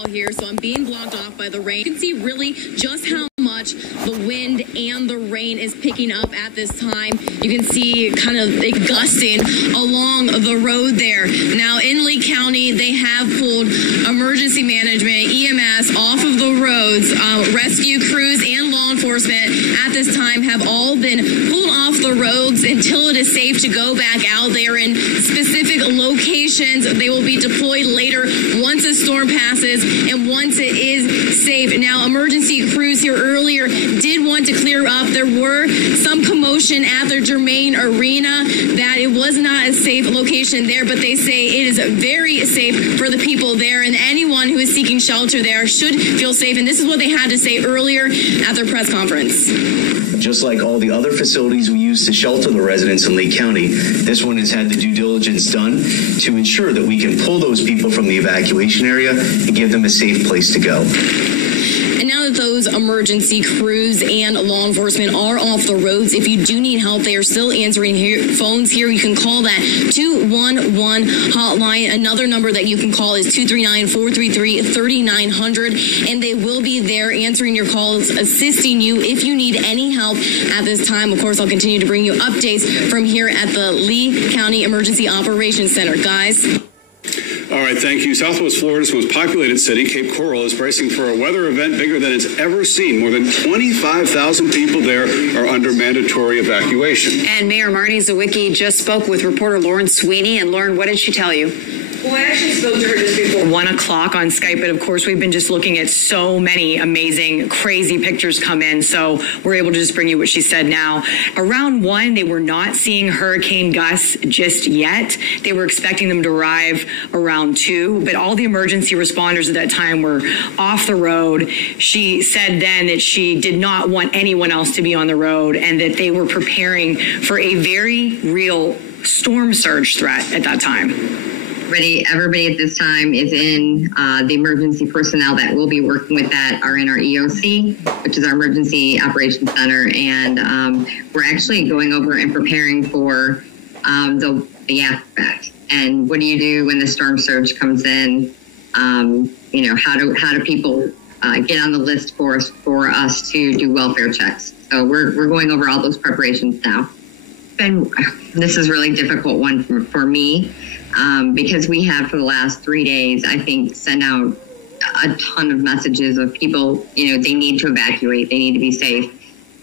wall here, so I'm being blocked off by the rain. You can see really just how much the wind and the rain is picking up at this time. You can see kind of it gusting along the road there. Now in Lee County, they have pulled emergency management, EMS, off of the roads. Rescue crews and law enforcement at this time have all been pulled off the roads until it is safe to go back out. They are in specific locations. They will be deployed later once a storm passes and once it is safe. Now, emergency crews here earlier did want to clear up. There were some commotion at the Germain Arena that it was not a safe location there, but they say it is very safe for the people there, and anyone who is seeking shelter there should feel safe. And this is what they had to say earlier at their press conference. Just like all the other facilities we use to shelter the residents in Lee County, this one has had the due diligence done to ensure that we can pull those people from the evacuation area and give them a safe place to go. And now that those emergency crews and law enforcement are off the roads, if you do need help, they are still answering phones here. You can call that 211 hotline. Another number that you can call is 239-433-3900, and they will be there answering your calls, assisting you if you need any help at this time. Of course, I'll continue to bring you updates from here at the Lee County Emergency Operations Center. Guys. All right, thank you. Southwest Florida's most populated city, Cape Coral, is bracing for a weather event bigger than it's ever seen. More than 25,000 people there are under mandatory evacuation. And Mayor Marnie Zawicki just spoke with reporter Lauren Sweeney. And Lauren, what did she tell you? Well, I actually spoke to her just before 1 o'clock on Skype, but of course we've been just looking at so many amazing, crazy pictures come in, so we're able to just bring you what she said now. Around 1, they were not seeing Hurricane Gus just yet. They were expecting them to arrive around 2, but all the emergency responders at that time were off the road. She said then that she did not want anyone else to be on the road and that they were preparing for a very real storm surge threat at that time. Everybody at this time is in the emergency personnel that will be working with that are in our EOC, which is our Emergency Operations Center. And we're actually going over and preparing for the aftermath. And what do you do when the storm surge comes in? You know, how do people get on the list for us to do welfare checks? So we're going over all those preparations now. This is a really difficult one for me. Because we have for the last 3 days, I think, sent out a ton of messages of people, you know, they need to evacuate, they need to be safe.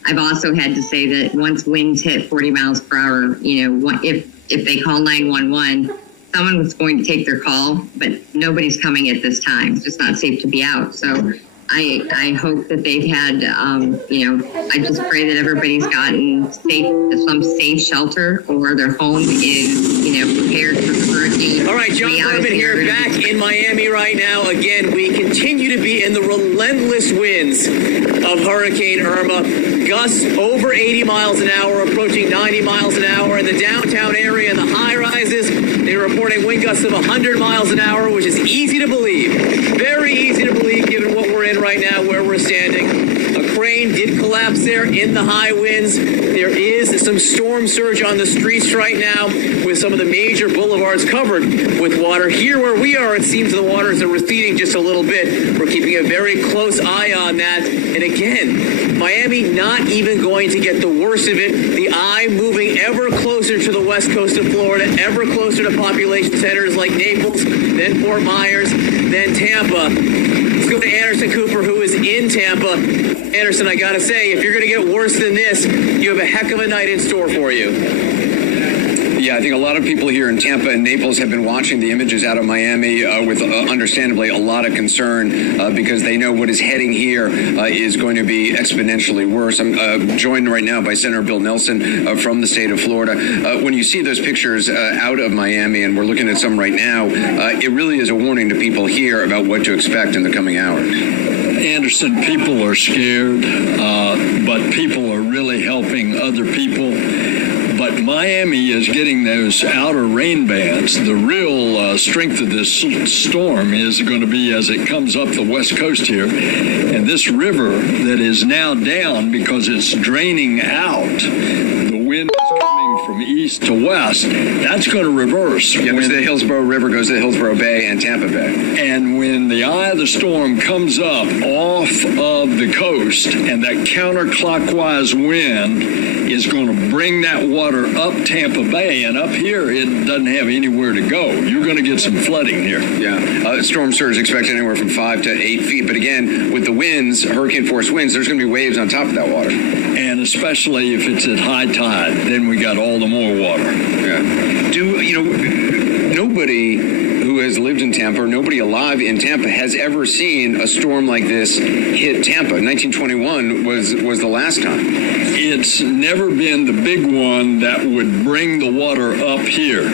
I've also had to say that once winds hit 40 miles per hour, you know, if they call 911, someone was going to take their call, but nobody's coming at this time. It's just not safe to be out. So I hope that they've had, you know, I just pray that everybody's gotten some safe shelter or their home is, you know, prepared for the hurricane. All right, John Berman here back in Miami right now. Again, we continue to be in the relentless winds of Hurricane Irma. Gusts over 80 miles an hour, approaching 90 miles an hour in the downtown area and the high rises. They're reporting wind gusts of 100 miles an hour, which is easy to believe. Very easy to believe given what we're in right now, where we're standing. A crane did collapse there in the high winds. There is some storm surge on the streets right now with some of the major boulevards covered with water. Here where we are, it seems the waters are receding just a little bit. We're keeping a very close eye on that. And again, Miami not even going to get the worst of it. The eye moving ever closer to the west coast of Florida, ever closer to population centers like Naples, then Fort Myers, then Tampa. Let's go to Anderson Cooper, who is in Tampa. Anderson, I got to say, if you're going to get worse than this, you have a heck of a night in store for you. Yeah, I think a lot of people here in Tampa and Naples have been watching the images out of Miami with understandably a lot of concern because they know what is heading here is going to be exponentially worse. I'm joined right now by Senator Bill Nelson from the state of Florida. When you see those pictures out of Miami, and we're looking at some right now, it really is a warning to people here about what to expect in the coming hours. Anderson, people are scared, but people are really helping other people. But Miami is getting those outer rain bands. The real strength of this storm is going to be as it comes up the west coast here. And this river that is now down because it's draining out, the wind is coming from east east to west, that's going to reverse. Yeah, because the Hillsborough River goes to Hillsborough Bay and Tampa Bay. And when the eye of the storm comes up off of the coast, and that counterclockwise wind is going to bring that water up Tampa Bay, and up here it doesn't have anywhere to go. You're going to get some flooding here. Yeah, storm surge expected anywhere from 5 to 8 feet. But again, with the winds, hurricane-force winds, there's going to be waves on top of that water. And especially if it's at high tide, then we got all the more water. Yeah. Nobody who has lived in Tampa, or nobody alive in Tampa, has ever seen a storm like this hit Tampa. 1921 was the last time. It's never been the big one that would bring the water up here.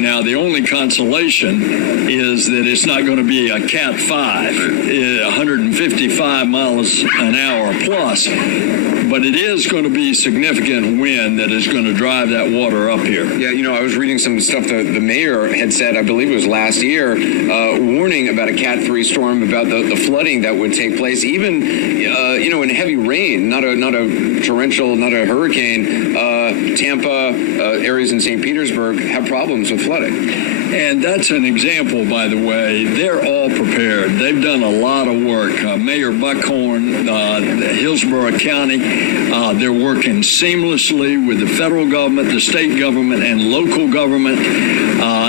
Now, the only consolation is that it's not going to be a Cat 5, 155 miles an hour plus, but it is going to be significant wind that is going to drive that water up here. Yeah, I was reading some stuff the mayor had said, I believe it was last year, warning about a Cat 3 storm, about the flooding that would take place, even, in heavy rain, not a torrential, not a hurricane. Tampa, areas in St. Petersburg have problems with flooding. And that's an example, by the way. They're all prepared. They've done a lot of work. Mayor Buckhorn, Hillsborough County, they're working seamlessly with the federal government, the state government, and local government.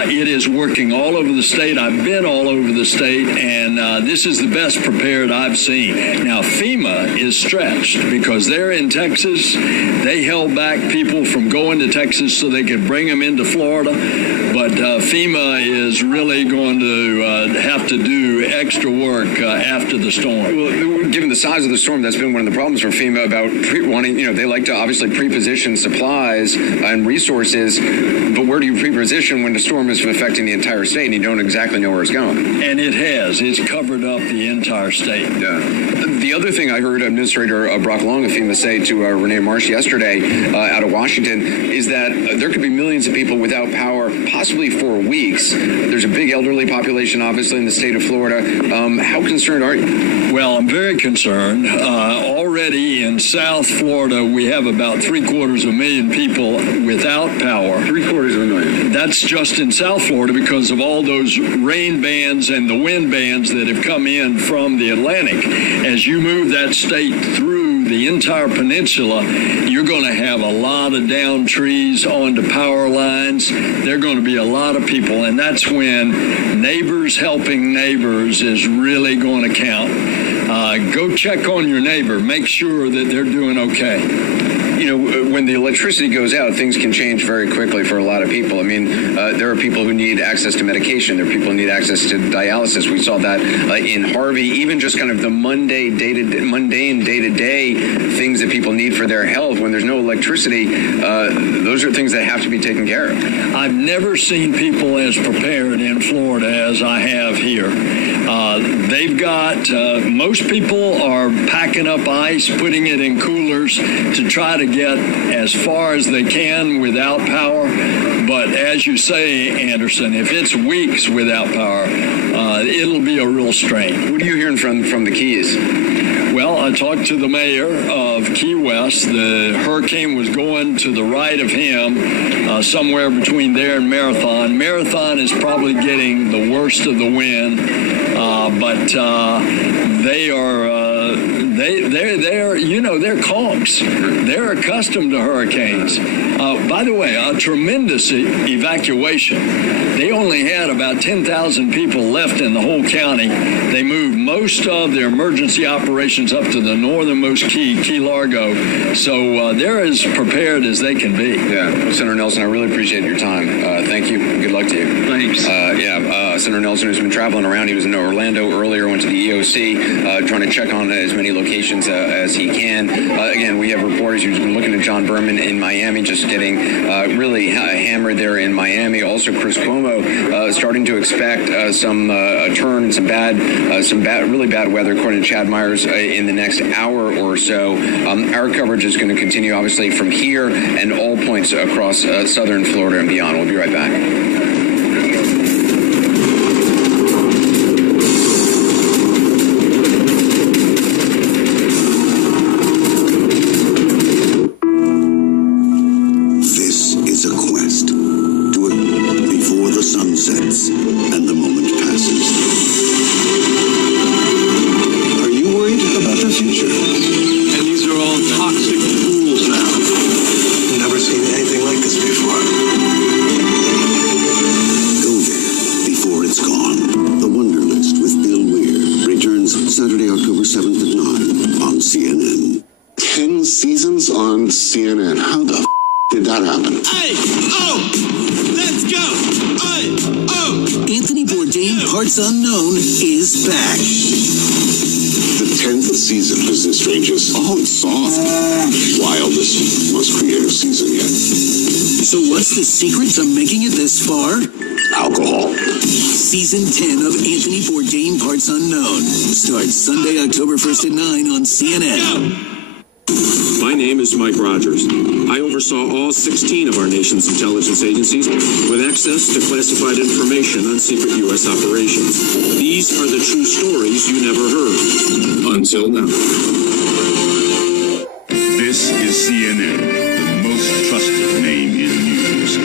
It is working all over the state. I've been all over the state, and this is the best prepared I've seen. Now, FEMA is stretched because they're in Texas. They held back people from going to Texas so they could bring them into Florida. But FEMA is really going to have to do extra work after the storm. Well, given the size of the storm, that's been one of the problems for FEMA about wanting, they like to obviously pre-position supplies and resources, but where do you pre-position when the storm is affecting the entire state and you don't exactly know where it's going? And it has. It's covered up the entire state. Yeah. The other thing I heard Administrator Brock Long of FEMA say to Renee Marsh yesterday out of Washington is that there could be millions of people without power, possibly for weeks. There's a big elderly population, obviously, in the state of Florida. How concerned are you? Well, I'm very concerned. Already in South Florida, we have about 750,000 people without power. 750,000. That's just in South Florida because of all those rain bands and the wind bands that have come in from the Atlantic. As you move that state through the entire peninsula, you're going to have a lot of downed trees onto power lines. There are going to be a lot of people, and that's when neighbors helping neighbors is really going to count. Go check on your neighbor. Make sure that they're doing okay. When the electricity goes out, things can change very quickly for a lot of people. I mean, there are people who need access to medication. There are people who need access to dialysis. We saw that in Harvey. Even just kind of the mundane day-to-day things that people need for their health. When there's no electricity, those are things that have to be taken care of. I've never seen people as prepared in Florida as I have here. They've got, most people are packing up ice, putting it in coolers to try to get as far as they can without power. But as you say, Anderson, if it's weeks without power, it'll be a real strain. What are you hearing from the Keys? Well, I talked to the mayor of Key West. The hurricane was going to the right of him, somewhere between there and Marathon. Marathon is probably getting the worst of the wind, but they are... They're conchs. They're accustomed to hurricanes. By the way, a tremendous evacuation. They only had about 10,000 people left in the whole county. They moved most of their emergency operations up to the northernmost Key Largo. So they're as prepared as they can be. Yeah. Senator Nelson, I really appreciate your time. Thank you. Good luck to you. Thanks. Senator Nelson has been traveling around. He was in Orlando earlier, went to the EOC, trying to check on as many locations as he can. Again, we have reporters who've been looking at John Berman in Miami, just getting really hammered there in Miami. Also, Chris Cuomo starting to expect some turn and some really bad weather, according to Chad Myers, in the next hour or so. Our coverage is going to continue, obviously, from here and all points across southern Florida and beyond. We'll be right back. This is a quest. seconds, and the moment passes. Are you worried about the future? And these are all toxic pools now. Never seen anything like this before. Go there before it's gone. The Wonder List with Bill Weir returns Saturday, October 7th at 9 on CNN. 10 seasons on CNN. How the did that happen? Let's go! Anthony Bourdain, Parts Unknown, is back. The 10th season is the strangest, soft, wildest, most creative season yet. So what's the secret to making it this far? Alcohol. Season 10 of Anthony Bourdain, Parts Unknown starts Sunday, October 1st at 9 on CNN. My name is Mike Rogers. I oversaw all 16 of our nation's intelligence agencies with access to classified information on secret U.S. operations. These are the true stories you never heard. Until now. This is CNN, the most trusted name in news.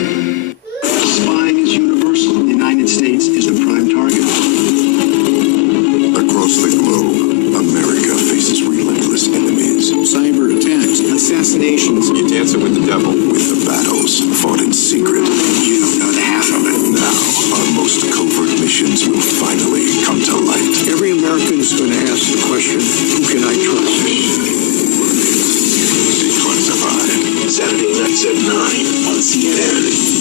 Spying is universal. The United States is the prime target. Across the globe, America faces relentless enemies. Cyber attacks, assassinations. You dance it with the devil. With the battles fought in secret. You don't know the half of it. Now, our most covert missions will finally come to light. Every American is going to ask the question, who can I trust? Declassified. Saturday nights at 9 on CNN.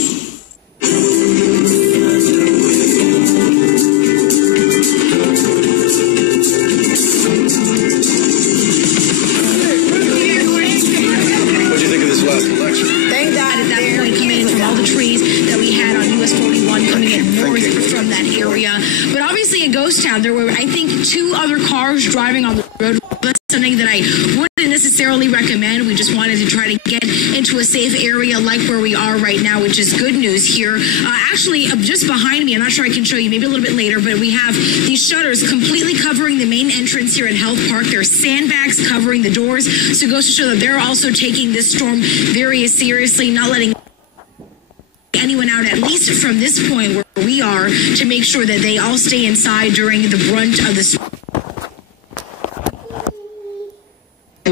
Thank God at that point coming in from all the trees that we had on US 41 coming in north from that area. But obviously a ghost town. There were, I think, 2 other cars driving on the road. That's something that I wouldn't necessarily recommend. We just wanted to try to get into a safe area like where we are right now, which is good news here. Actually, just behind me, I'm not sure I can show you, maybe a little bit later, but we have these shutters completely covering the main entrance here at Health Park. There are sandbags covering the doors. So it goes to show that they're also taking this storm very seriously, not letting anyone out, at least from this point where we are, to make sure that they all stay inside during the brunt of the storm.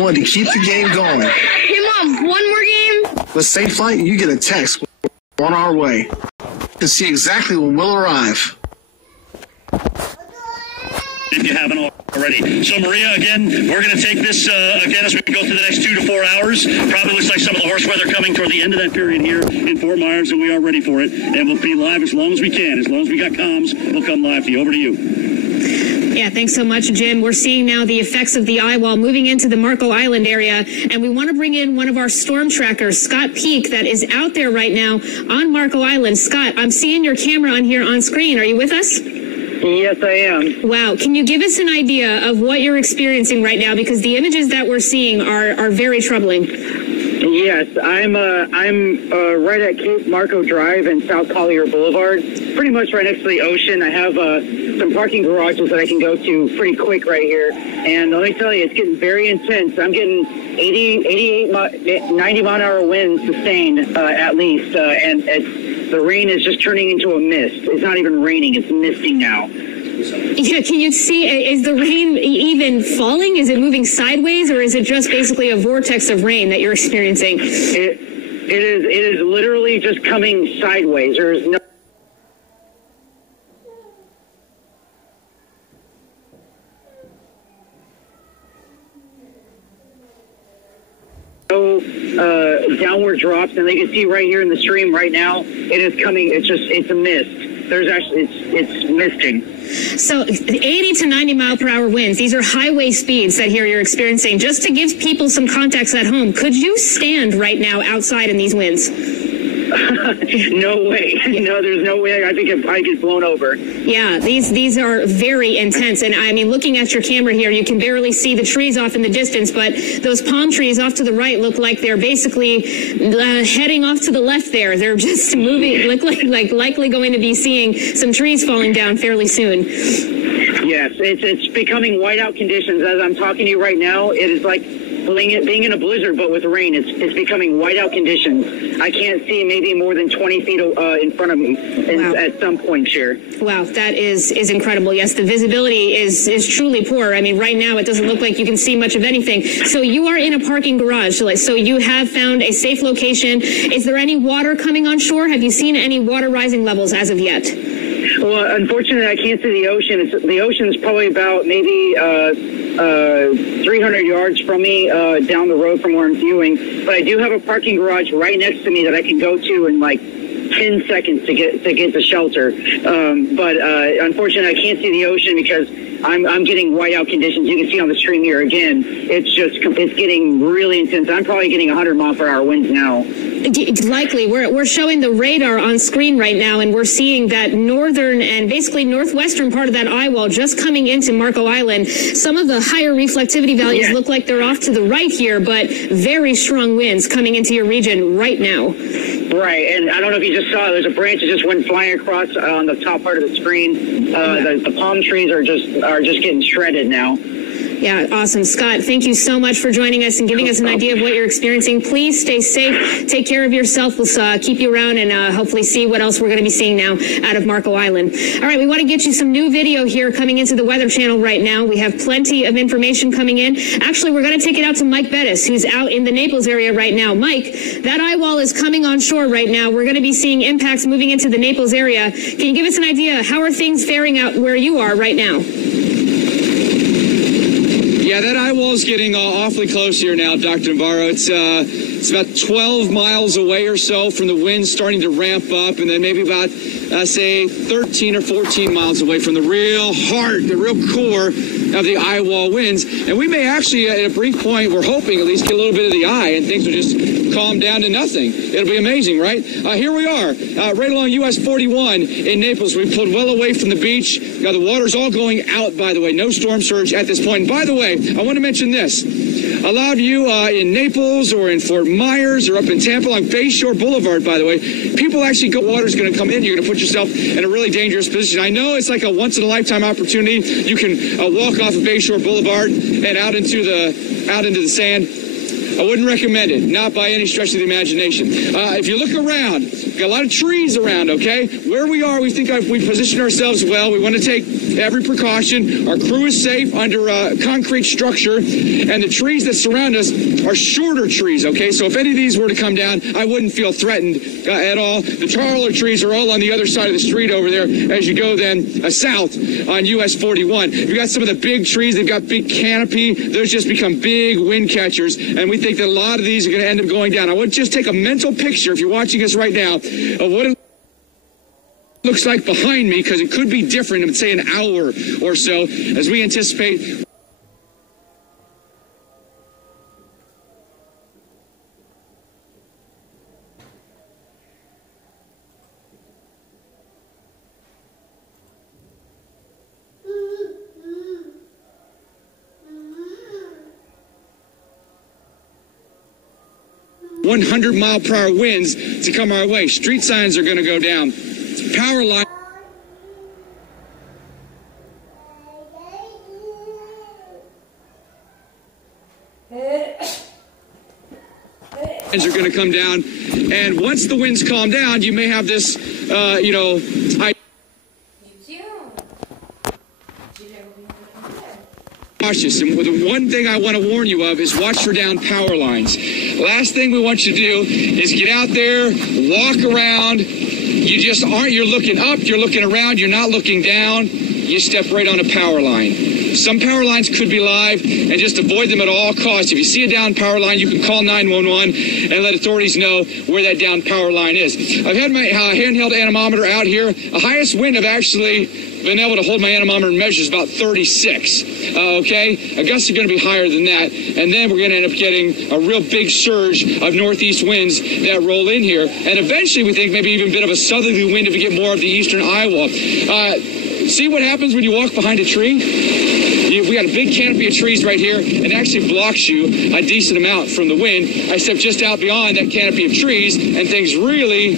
To keep the game going. Hey, Mom, one more game? With Safe Flight, you get a text. We're on our way to see exactly when we'll arrive. If you haven't already. So, Maria, again, we're going to take this again as we go through the next 2 to 4 hours. Probably looks like some of the horse weather coming toward the end of that period here in Fort Myers, and we are ready for it. And we'll be live as long as we can. As long as we got comms, we'll come live to you. Over to you. Yeah, thanks so much, Jim. We're seeing now the effects of the eye wall moving into the Marco Island area, and we want to bring in one of our storm trackers, Scott Peak, that is out there right now on Marco Island. Scott, I'm seeing your camera on here on screen. Are you with us? Yes, I am. Wow. Can you give us an idea of what you're experiencing right now? Because the images that we're seeing are very troubling. Yes, I'm right at Cape Marco Drive and South Collier Boulevard, pretty much right next to the ocean. I have some parking garages that I can go to pretty quick right here. And let me tell you, it's getting very intense. I'm getting 90 mile an hour winds sustained at least. And the rain is just turning into a mist. It's not even raining. It's misting now. Yeah, can you see, is the rain even falling? Is it moving sideways, or is it just basically a vortex of rain that you're experiencing? It is literally just coming sideways. There's no downward drops, and you can see right here in the stream right now, it is coming. It's a mist. There's actually, it's misting. So 80 to 90 mile per hour winds. These are highway speeds that here you're experiencing. Just to give people some context at home, could you stand right now outside in these winds? No way. No, there's no way. I think I get blown over. Yeah, these are very intense. And I mean, looking at your camera here, you can barely see the trees off in the distance, but those palm trees off to the right look like they're basically heading off to the left there. They're just moving, look like likely going to be seeing some trees falling down fairly soon. Yes, it's becoming whiteout conditions. As I'm talking to you right now, it is like being in a blizzard, but with rain, it's becoming whiteout conditions. I can't see maybe more than 20 feet in front of me at some point here. Wow, that is incredible. Yes, the visibility is truly poor. I mean, right now it doesn't look like you can see much of anything. So you are in a parking garage. So you have found a safe location. Is there any water coming on shore? Have you seen any water rising levels as of yet? Well, unfortunately, I can't see the ocean. The ocean's probably about maybe 300 yards from me down the road from where I'm viewing. But I do have a parking garage right next to me that I can go to in like 10 seconds to get to shelter. But unfortunately, I can't see the ocean because I'm getting whiteout conditions. You can see on the stream here again. It's getting really intense. I'm probably getting 100-mile-per-hour winds now. Likely. We're showing the radar on screen right now, and we're seeing that northern and basically northwestern part of that eye wall just coming into Marco Island. Some of the higher reflectivity values look like they're off to the right here, but very strong winds coming into your region right now. Right, and I don't know if you just saw, there's a branch that just went flying across on the top part of the screen. The palm trees are just getting shredded now. Yeah, awesome. Scott, thank you so much for joining us and giving us an idea of what you're experiencing. Please stay safe. Take care of yourself. We'll keep you around and hopefully see what else we're going to be seeing now out of Marco Island. All right, we want to get you some new video here coming into the Weather Channel right now. We have plenty of information coming in. Actually, we're going to take it out to Mike Bettis, who's out in the Naples area right now. Mike, that eye wall is coming on shore right now. We're going to be seeing impacts moving into the Naples area. Can you give us an idea? How are things faring out where you are right now? Yeah, that eye wall is getting awfully close here now, Dr. Navarro. It's about 12 miles away or so from the wind starting to ramp up, and then maybe about, say, 13 or 14 miles away from the real heart, the real core of the eye wall winds. And we may actually, at a brief point, we're hoping at least get a little bit of the eye, and things will just calm down to nothing. It'll be amazing, right? Here we are, right along US 41 in Naples. We pulled well away from the beach. Now, the water's all going out, by the way. No storm surge at this point. And by the way, I want to mention this. A lot of you in Naples or in Fort Myers or up in Tampa on Bayshore Boulevard, by the way, people actually go, water's going to come in. You're going to put yourself in a really dangerous position. I know it's like a once-in-a-lifetime opportunity. You can walk off of Bayshore Boulevard and out into the sand. I wouldn't recommend it, not by any stretch of the imagination. If you look around, we've got a lot of trees around, okay? Where we are, we think we positioned ourselves well. We want to take every precaution. Our crew is safe under a concrete structure, and the trees that surround us are shorter trees, okay? So if any of these were to come down, I wouldn't feel threatened at all. The taller trees are all on the other side of the street over there as you go then south on US 41. You've got some of the big trees. They've got big canopy. Those just become big wind catchers, and we think that a lot of these are going to end up going down. I want to just take a mental picture, if you're watching us right now, of what it looks like behind me, because it could be different in, say, an hour or so as we anticipate. ...100-mile-per-hour winds to come our way. Street signs are going to go down. Power lines are going to come down. And once the winds calm down, you may have this, cautious. And the one thing I want to warn you of is watch for down power lines. Last thing we want you to do is get out there, walk around. You just aren't, you're looking up, you're looking around, you're not looking down. You step right on a power line. Some power lines could be live, and just avoid them at all costs. If you see a down power line, you can call 911 and let authorities know where that down power line is. I've had my handheld anemometer out here. The highest wind I've actually been able to hold my anemometer and measure is about 36. Okay? Gusts are going to be higher than that, and then we're going to end up getting a real big surge of northeast winds that roll in here. And eventually, we think maybe even a bit of a southerly wind if we get more of the eastern eye wall. See what happens when you walk behind a tree? We got a big canopy of trees right here, and it actually blocks you a decent amount from the wind. I step just out beyond that canopy of trees, and things really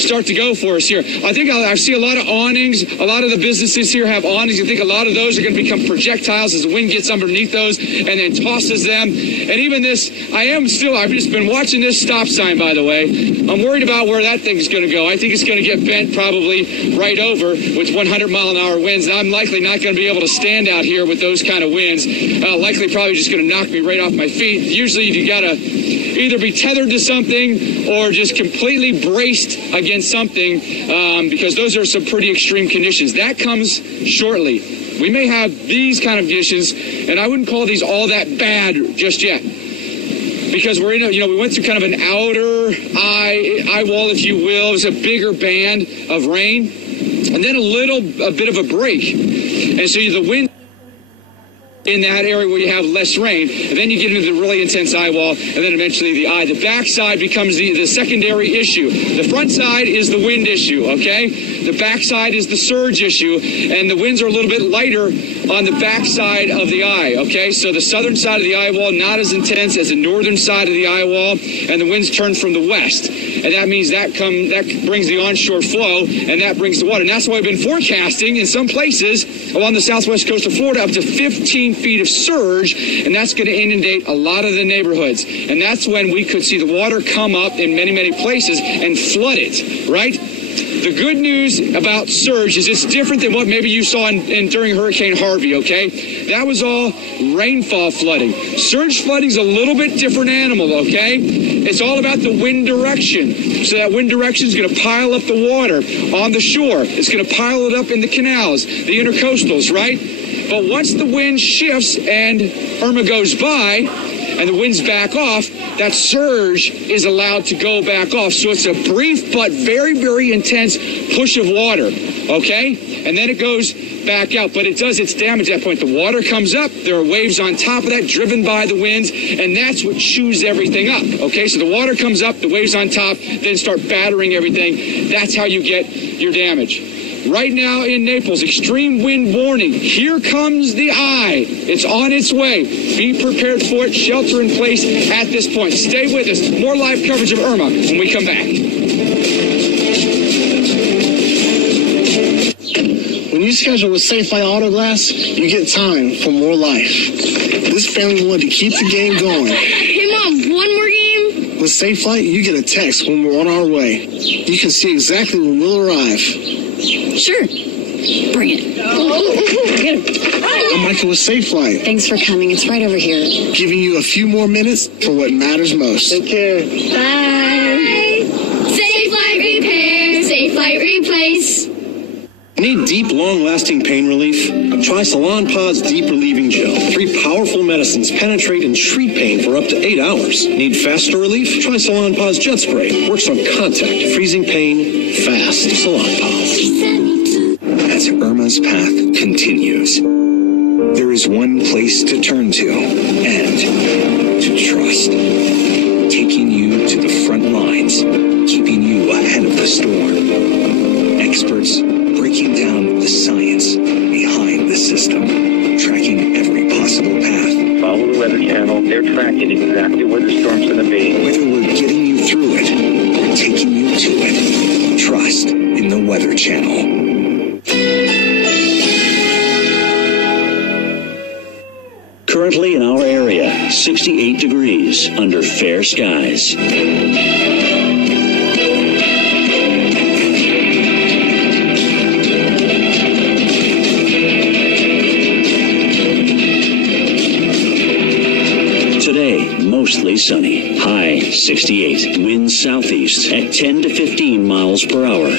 start to go for us here. I think I see a lot of awnings. A lot of the businesses here have awnings. I think a lot of those are going to become projectiles as the wind gets underneath those and then tosses them. And even this, I've just been watching this stop sign, by the way. I'm worried about where that thing's going to go. I think it's going to get bent probably right over with 100-mile-an-hour winds. And I'm likely not going to be able to stand out here with those kind of winds. Likely probably just going to knock me right off my feet. Usually you got to either be tethered to something or just completely braced against something because those are some pretty extreme conditions. That comes shortly. We may have these kind of conditions, and I wouldn't call these all that bad just yet because we're in we went through kind of an outer eye wall, if you will. It was a bigger band of rain and then a bit of a break. And so the wind in that area where you have less rain, and then you get into the really intense eye wall, and then eventually the eye. The back side becomes the secondary issue. The front side is the wind issue, okay? The back side is the surge issue, and the winds are a little bit lighter on the back side of the eye, okay? So the southern side of the eye wall, not as intense as the northern side of the eye wall, and the winds turn from the west. And that means that brings the onshore flow, and that brings the water. And that's why we've been forecasting in some places along the southwest coast of Florida up to 15 feet of surge, and that's going to inundate a lot of the neighborhoods. And that's when we could see the water come up in many, many places and flood it, right? The good news about surge is it's different than what maybe you saw during Hurricane Harvey, okay? That was all rainfall flooding. Surge flooding is a little bit different animal, okay? It's all about the wind direction. So that wind direction is going to pile up the water on the shore. It's going to pile it up in the canals, the intercoastals, right? But once the wind shifts and Irma goes by and the winds back off, that surge is allowed to go back off. So it's a brief but very, very intense push of water, okay? And then it goes back out, but it does its damage at that point. The water comes up, there are waves on top of that driven by the winds, and that's what chews everything up, okay? So the water comes up, the waves on top, then start battering everything. That's how you get your damage. Right now in Naples, extreme wind warning. Here comes the eye. It's on its way. Be prepared for it. Shelter in place at this point. Stay with us. More live coverage of Irma when we come back. When you schedule with Safe Flight Auto Glass, you get time for more life. This family wanted to keep the game going. Hey, Mom, one more game? With Safe Flight, you get a text when we're on our way. You can see exactly when we'll arrive. Sure. Bring it. Get him. I'm Michael with Safe Flight. Thanks for coming. It's right over here. Giving you a few more minutes for what matters most. Take care. Bye. Safe Flight Repair. Safe Flight Replace. Need deep, long-lasting pain relief? Try Salonpod's Deep Relieving Gel. 3 powerful medicines penetrate and treat pain for up to 8 hours. Need faster relief? Try Salonpod's Jet Spray. Works on contact, freezing pain, fast. Salonpod. As Irma's path continues, there is one place to turn to and to trust. Taking you to the front lines, keeping you ahead of the storm. Experts breaking down the science behind the system, tracking every possible path. Follow the Weather Channel. They're tracking exactly where the storm's going to be. Whether we're getting you through it or taking you to it, trust in the Weather Channel. Currently in our area, 68 degrees under fair skies. Mostly sunny. High 68. Winds southeast at 10 to 15 miles per hour.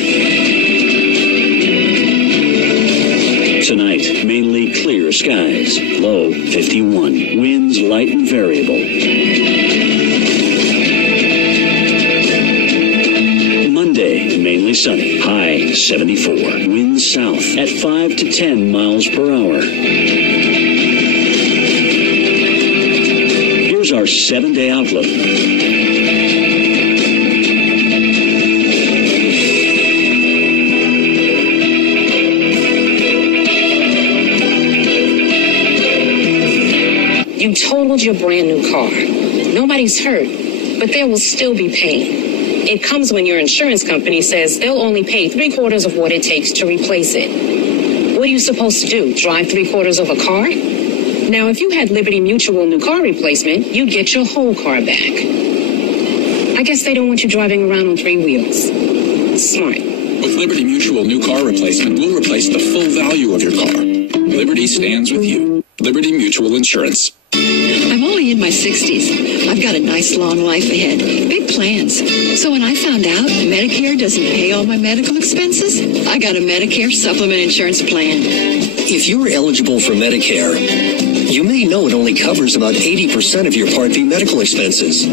Tonight, mainly clear skies. Low 51. Winds light and variable. Monday, mainly sunny. High 74. Winds south at 5 to 10 miles per hour. Our 7-day outlook. You totaled your brand new car. Nobody's hurt, but there will still be pain. It comes when your insurance company says they'll only pay 3/4 of what it takes to replace it. What are you supposed to do? Drive 3/4 of a car? Now, if you had Liberty Mutual new car replacement, you'd get your whole car back. I guess they don't want you driving around on 3 wheels. Smart. With Liberty Mutual new car replacement, we'll replace the full value of your car. Liberty stands with you. Liberty Mutual Insurance. I'm only in my 60s. I've got a nice long life ahead. Big plans. So when I found out Medicare doesn't pay all my medical expenses, I got a Medicare supplement insurance plan. If you're eligible for Medicare, you may know it only covers about 80% of your Part B medical expenses.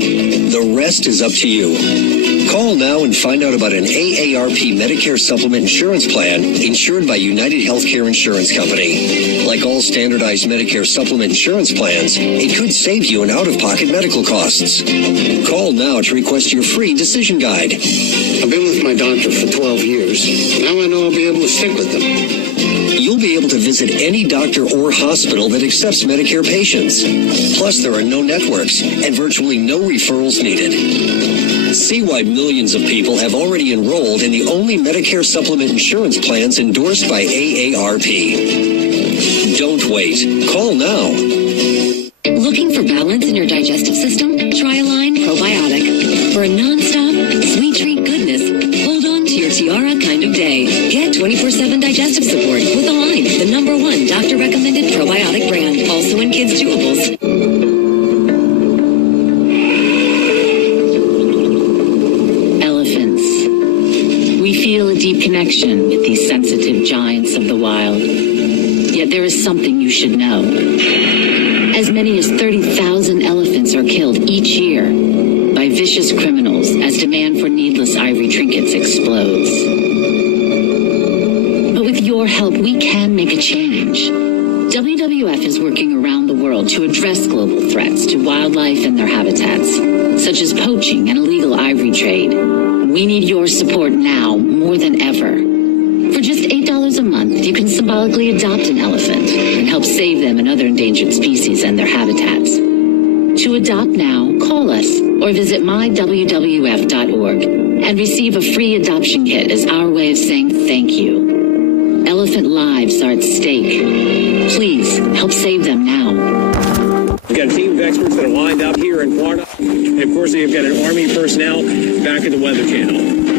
The rest is up to you. Call now and find out about an AARP Medicare supplement insurance plan insured by United Healthcare Insurance Company. Like all standardized Medicare supplement insurance plans, it could save you in out-of-pocket medical costs. Call now to request your free decision guide. I've been with my doctor for 12 years. Now I know I'll be able to stick with them. You'll be able to visit any doctor or hospital that accepts Medicare patients. Plus, there are no networks and virtually no referrals needed. See why millions of people have already enrolled in the only Medicare supplement insurance plans endorsed by AARP. Don't wait. Call now. Looking for balance in your digestive system? Try Align Probiotic. For a non-stop, sweet treat goodness, hold on to your Tiara kind of day. Get 24/7 digestive support with Align, the #1 doctor-recommended probiotic brand. Also in kids' chewables. Elephants. We feel a deep connection with these sensitive giants of the wild. Yet there is something you should know. As many as 30,000 elephants are killed each year by vicious criminals as demand for needless ivory trinkets explodes. But with your help, we can make a change. WWF is working around the world to address global threats to wildlife and their habitats, such as poaching and illegal ivory trade. We need your support now more than ever. For just $8 a month, you can symbolically adopt an elephant and help save them and other endangered species and their habitats. To adopt now, call us or visit mywwf.org and receive a free adoption kit as our way of saying thank you. Elephant lives are at stake. Please help save them now. We've got a team of experts that are lined up here in Florida. And of course, they've got an Army personnel back at the Weather Channel.